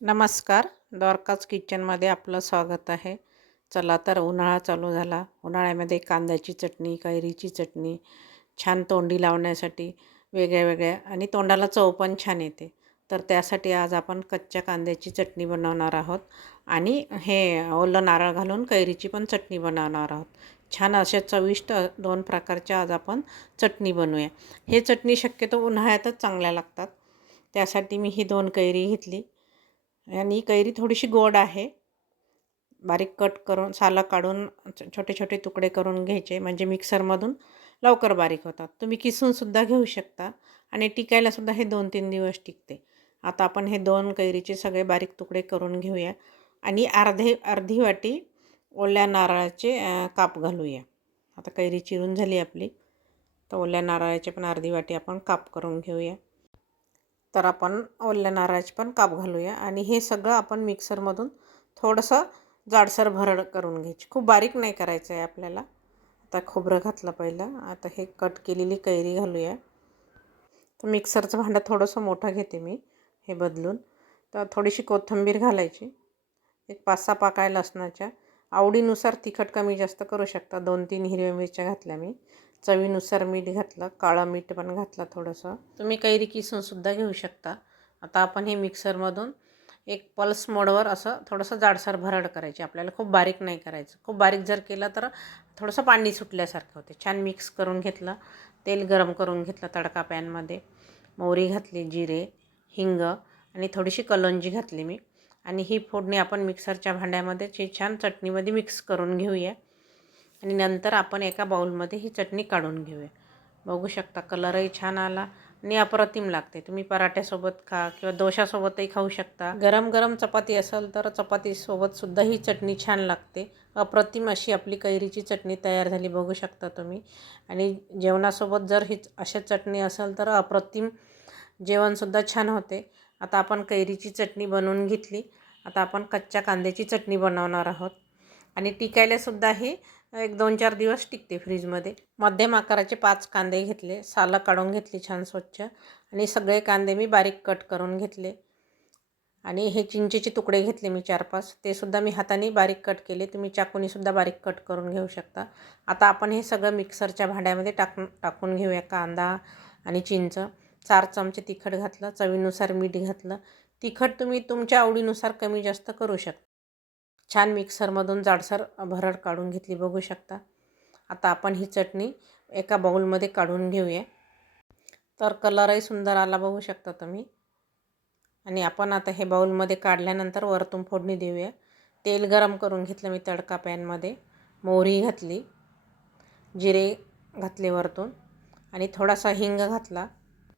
नमस्कार. द्वारकाच किचनमध्ये आपलं स्वागत आहे. चला तर उन्हाळा चालू झाला. उन्हाळ्यामध्ये कांद्याची चटणी कैरीची चटणी छान तोंडी लावण्यासाठी वेगळ्या वेगळ्या आणि तोंडाला चव पण छान येते. तर त्यासाठी आज आपण कच्च्या कांद्याची चटणी बनवणार आहोत आणि हे ओलं नारळ घालून कैरीची पण चटणी बनवणार आहोत. छान अशा चविष्ट दोन प्रकारच्या आज आपण चटणी बनवूया. हे चटणी शक्यतो उन्हाळ्यातच चांगल्या लागतात. त्यासाठी मी ही दोन कैरी घेतली. आणि कैरी थोडीशी गोड आहे. बारीक कट करून सालं काढून छोटे छोटे तुकडे करून घ्यायचे म्हणजे मिक्सरमधून लवकर बारीक होतात. तुम्ही किसूनसुद्धा घेऊ शकता आणि टिकायलासुद्धा हे दोन तीन दिवस टिकते. आता आपण हे दोन कैरीचे सगळे बारीक तुकडे करून घेऊया आणि अर्धे अर्धी वाटी ओल्या नारळाचे काप घालूया. आता कैरी चिरून झाली आपली. तर ओल्या नारळाचे पण अर्धी वाटी आपण काप करून घेऊया. तर आपण ओल्या नारळाची पण काप घालूया. आणि हे सगळं आपण मिक्सरमधून थोडंसं जाडसर भरड करून घ्यायची. खूप बारीक नाही करायचं आहे आपल्याला. आता खोबरं घातलं पहिलं. आता हे कट केलेली कैरी घालूया. तर मिक्सरचं भांडं थोडंसं मोठं घेते मी हे बदलून. तर थोडीशी कोथिंबीर घालायची. एक पाच सहा पाकाय लसणाच्या आवडीनुसार तिखट कमी जास्त करू शकता. दोन तीन हिरव्या मिरच्या घातल्या मी. चवीनुसार मीठ घातलं काळं मीठ पण घातलं थोडंसं. तुम्ही कैरी किसूनसुद्धा घेऊ शकता. आता आपण हे मिक्सरमधून एक पल्स मोडवर असं थोडंसं जाडसर भरड करायची. आपल्याला खूप बारीक नाही करायचं. खूप बारीक जर केलं तर थोडंसं पाणी सुटल्यासारखं होते. छान मिक्स करून घेतलं. तेल गरम करून घेतलं तडका पॅनमध्ये. मोहरी घातली जिरे हिंग आणि थोडीशी कलोंजी घातली मी. आणि ही फोडणी आपण मिक्सरच्या भांड्यामध्ये छान चटणीमध्ये मिक्स करून घेऊया. आणि नंतर आपण एका बाऊलमध्ये ही चटणी काढून घेऊया. बघू शकता कलरही छान आला आणि अप्रतिम लागते. तुम्ही पराठ्यासोबत खा किंवा दोशासोबतही खाऊ शकता. गरम गरम चपाती असेल तर चपातीसोबतसुद्धा ही चटणी छान लागते. अप्रतिम अशी आपली कैरीची चटणी तयार झाली बघू शकता तुम्ही. आणि जेवणासोबत जर ही अशा चटणी असेल तर अप्रतिम जेवणसुद्धा छान होते. आता आपण कैरीची चटणी बनवून घेतली. आता आपण कच्च्या कांद्याची चटणी बनवणार आहोत. आणि टिकायलासुद्धा ही एक दोन चार दिवस टिकते फ्रीजमध्ये. मध्यम आकाराचे पाच कांदे घेतले. सालं काढून घेतली छान स्वच्छ. आणि सगळे कांदे मी बारीक कट करून घेतले. आणि हे चिंचेचे तुकडे घेतले मी चार पाच. ते सुद्धा मी हाताने बारीक कट केले. तुम्ही चाकूनीसुद्धा बारीक कट करून घेऊ शकता. आता आपण हे सगळं मिक्सरच्या भांड्यामध्ये टाकून टाकून घेऊया. कांदा आणि चिंच. चार चमचे तिखट घातलं. चवीनुसार मीठ घातलं. तिखट तुम्ही तुमच्या आवडीनुसार कमी जास्त करू शकता. छान मिक्सरमधून जाडसर भरड काढून घेतली बघू शकता. आता आपण ही चटणी एका बाऊलमध्ये काढून घेऊया. तर कलरही सुंदर आला बघू शकता तुम्ही. आणि आपण आता हे बाऊलमध्ये काढल्यानंतर वरतून फोडणी देऊया. तेल गरम करून घेतलं मी तडका पॅनमध्ये. मोहरी घातली जिरे घातले वरतून. आणि थोडासा हिंग घातला.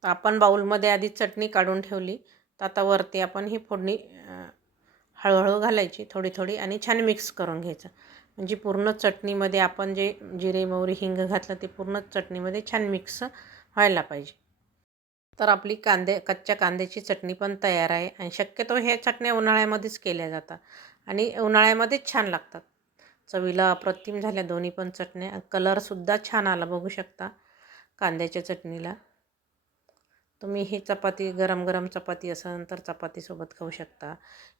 तर आपण बाऊलमध्ये आधी चटणी काढून ठेवली. तर आता वरती आपण ही फोडणी हळूहळू घालायची थोडी थोडी आणि छान मिक्स करून घ्यायचं. म्हणजे पूर्ण चटणीमध्ये आपण जे जिरे मोहरी हिंग घातलं ते पूर्ण चटणीमध्ये छान मिक्स व्हायला पाहिजे. तर आपली कांदे कच्च्या कांद्याची चटणी पण तयार आहे आणि शक्यतो हे चटण्या उन्हाळ्यामध्येच केल्या जातात आणि उन्हाळ्यामध्येच छान लागतात. चवीला अप्रतिम झाल्या दोन्ही पण चटण्या. कलरसुद्धा छान आला बघू शकता कांद्याच्या चटणीला. तुम्ही ही चपाती गरम गरम चपाती असेल तर चपातीसोबत खाऊ शकता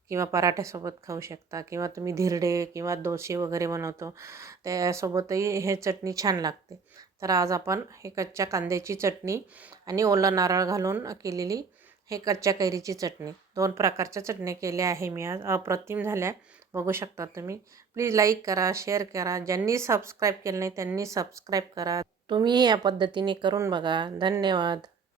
किंवा पराठ्यासोबत खाऊ शकता किंवा तुम्ही धिरडे किंवा डोसे वगैरे बनवतो त्यासोबतही हे चटणी छान लागते. तर आज आपण हे कच्च्या कांद्याची चटणी आणि ओलं नारळ घालून केलेली हे कच्च्या कैरीची चटणी. दोन प्रकारच्या चटण्या केल्या आहे मी आज. अप्रतिम झाल्या. बघू शकता तुम्ही. प्लीज लाईक करा शेअर करा. ज्यांनी सबस्क्राईब केलं नाही त्यांनी सबस्क्राईब करा. तुम्ही या पद्धतीने करून बघा. धन्यवाद.